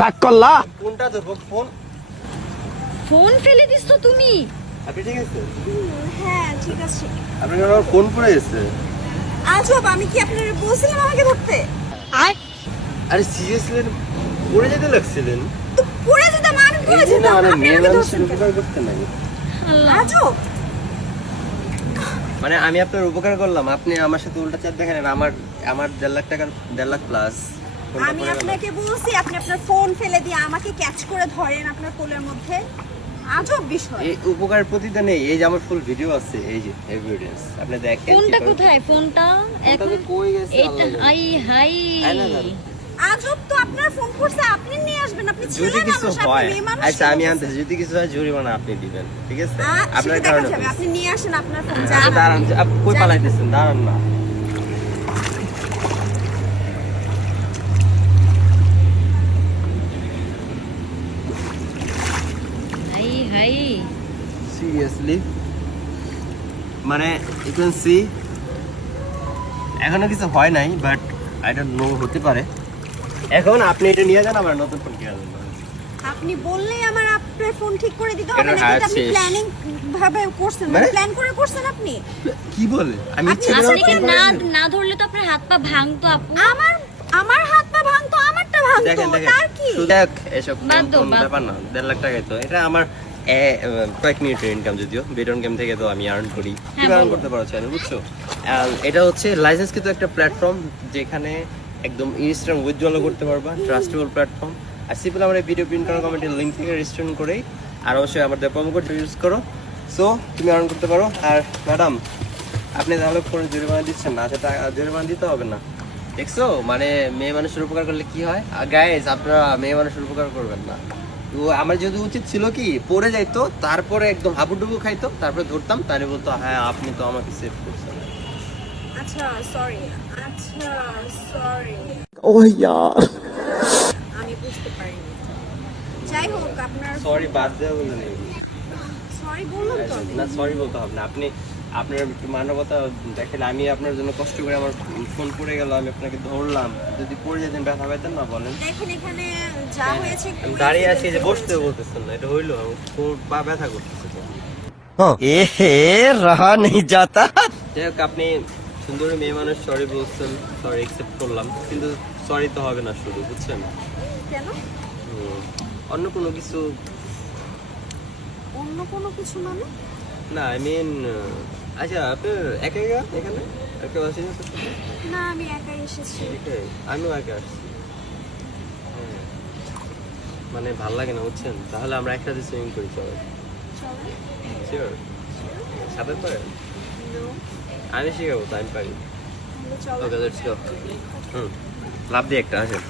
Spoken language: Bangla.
ভাগ করলা কোনটা ধরবো? ফোন ফোন ফেলে দিস তো তুমি। আপনি ঠিক আছে? হ্যাঁ ঠিক আছে। আপনার আমার ফোন পড়ে গেছে। আজব, আমি কি আপনার বলছিলাম আমাকে ধরতে? আরে সিরিয়াসলি পড়ে যেতে লাগছিলেন? তো পড়ে যেতাম, আমি পড়ে এই না যেতাম, মানে আপনি মেয়ে আমাকে মানুষের ধরছেন কেন? উপকার করতে নাই। আল্লাহ, আজব। মানে আমি আপনার উপকার করলাম, আপনি আমার সাথে উল্টা চাপ দেখেন। আমার আমার 1.5 লাখ টাকার 1.5 লাখ প্লাস আমি আপনাকে বলছি আপনি আপনার ফোন ফেলে দিয়ে আমাকে ক্যাচ করে ধরেন আপনার কোলের মধ্যে। আজব বিষয়। এই উপকার প্রতিদান নেই। এই যে আমার ফুল ভিডিও আছে, এই যে এভিডেন্স আপনি দেখেন। ফোনটা কোথায়? ফোনটা এখন যে কই গেছে এটা আল্লাহ জানে। আই হাই। আয়না জানে। আজব তো, আপনার ফোন করছে, আপনি নিয়ে আসবেন, আপনি যদি ছেলে কিছু মানুষ, আপনি হয়, মেয়ে মানুষ। আচ্ছা আমি আনতে, যদি কিছু হয় জরিমানা আপনি দিবেন, ঠিক আছে? আপনার সেটা কারণে দেখা যাবে, হয়েছে। আপনি নিয়ে আসেন আপনার ফোন। আচ্ছা, দাঁড়ান, আপনি কই পালাইতেছেন? দাঁড়ান না। High high. সিরিয়াসলি মানে ইউ ক্যান সি এখনো কিছু হয় নাই, বাট আই ডোন্ট নো, হতে পারে। এখন আপনি এটা নিয়ে যান, আমার নতুন ফোন কিনে দেন। আপনি বললেই আমার আপনার ফোন ঠিক করে দিতে হবে এটার নাকি? হায়ার এটা আপনি শেষ। প্ল্যানিং ভাবে করছেন, মানে? প্ল্যান করে করছেন আপনি? কি বলে? আমি আপনি ইচ্ছে করে আপনি কি ফোন না করিনি। না ধরলে তো আপনার হাত পা ভাঙতো আপু। আমার আমার হাত পা ভাঙতো, আমারটা ভাঙতো, দেখেন দেখেন তার কি? দেখ, এসব বাদ দাও, কোন বাদ ব্যাপার না। 1.5 লাখ টাকাই তো এটা আমার কয়েক মিনিটের ইনকাম, যদিও বেটন গেম থেকে তো আমি আর্ন করি। কি আর্ন বলো। করতে পারো আমি, বুঝছো? এটা হচ্ছে লাইসেন্স কিন্তু একটা প্ল্যাটফর্ম যেখানে একদম ইনস্ট্যান্ট উইথড্রল করতে পারবা, ট্রাস্টেবল প্ল্যাটফর্ম। আর সিম্পল আমার এই ভিডিও প্রিন্ট করার কমেন্টের লিঙ্ক থেকে রেজিস্ট্রেশন করেই, আর অবশ্যই আমাদের প্রোমো কোড ইউজ করো, সো তুমি আর্ন করতে পারো। আর ম্যাডাম, আপনি তাহলে ফোনে জরিমানা দিচ্ছেন না? সেটা জরিমানা দিতে হবে না, দেখছো? মানে মেয়ে মানুষের উপকার করলে কি হয়? গাইস, আপনারা মেয়ে মানুষের উপকার করবেন না। তো আমার যদি উচিত ছিল কি, পড়ে যাইতো, তারপরে একদম হাবুডুবু খাইতো, তারপরে ধরতাম, তাহলে বলতো হ্যাঁ আপনি তো আমাকে সেভ করছেন। আচ্ছা সরি, আচ্ছা সরি, ওহ ইয়ার আমি বুঝতে পারিনি। যাই হোক, আপনার সরি বাদ দেওয়া বলে নেই সরি বললাম তো আমি। না, সরি বলতে হবে না। আপনি আপনার একটু মানবতা দেখালে। আমি আপনার জন্য কষ্ট করে আমার ফোন পড়ে গেল, আমি আপনাকে ধরলাম। যদি পড়ে যেতেন ব্যথা পাইতেন না? বলেন। দেখেন এখানে যা হয়েছে একটু আমি দাঁড়িয়ে আছি, যে বসতে বলতেছেন না, এটা হইলো? আমার পা ব্যথা করতেছে তো। এহে রহা নেই যাতা। যাই হোক, আপনি সুন্দর মেয়ে মানুষ, সরি বলছেন, সরি অ্যাকসেপ্ট করলাম, কিন্তু সরি তো হবে না শুধু, বুঝছেন? কেন? অন্য কোনো কিছু অন্য কোনো কিছু মানে? না, আই মিন আচ্ছা আপনার একা একা এখানে একা আসেন? না, আমি একাই এসেছি। আমিও একা আসছি। হ্যাঁ, মানে ভাল লাগে না, বুঝছেন? তাহলে আমরা একসাথে সুইমিং করি, চলো। চলো। শিওর? সাঁতার পারেন? No, আমি শিখাবো তো, আমি পারি। চলো। ওকে, লেটস গো। লাভ দিয়ে একটা আসেন।